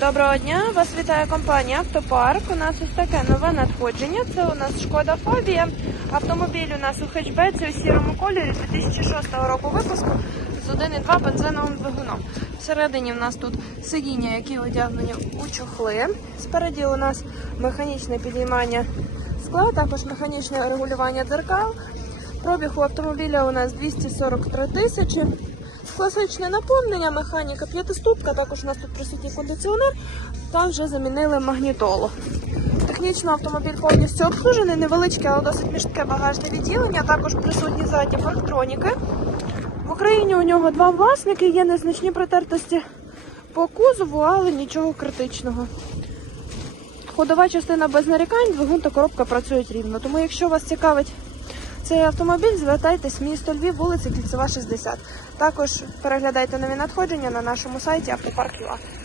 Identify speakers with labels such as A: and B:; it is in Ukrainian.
A: Доброго дня! Вас вітає компанія Автопарк. У нас ось таке нове надходження. Це у нас шкода Фабія. Автомобіль у нас у хетчбеці у сірому кольорі 2006 року випуску з 1,2 бензиновим двигуном. Всередині у нас тут сидіння, які одягнені у чохли. Спереді у нас механічне підіймання скла, також механічне регулювання дзеркал. Пробіг у автомобіля у нас 243 тисячі. Класичне наповнення, механіка п'ятиступка, також у нас тут присутній кондиціонер, та вже замінили магнітолу. Технічно автомобіль повністю обслужений, невеличке, але досить міське багажне відділення, також присутні задні парктроніки. В Україні у нього два власники, є незначні притертості по кузову, але нічого критичного. Ходова частина без нарікань, двигун та коробка працюють рівно. Тому, якщо вас цікавить цей автомобіль, звертайтесь місто Львів, вулиця Кільцева, 60. Також переглядайте нові надходження на нашому сайті автопарк.ua.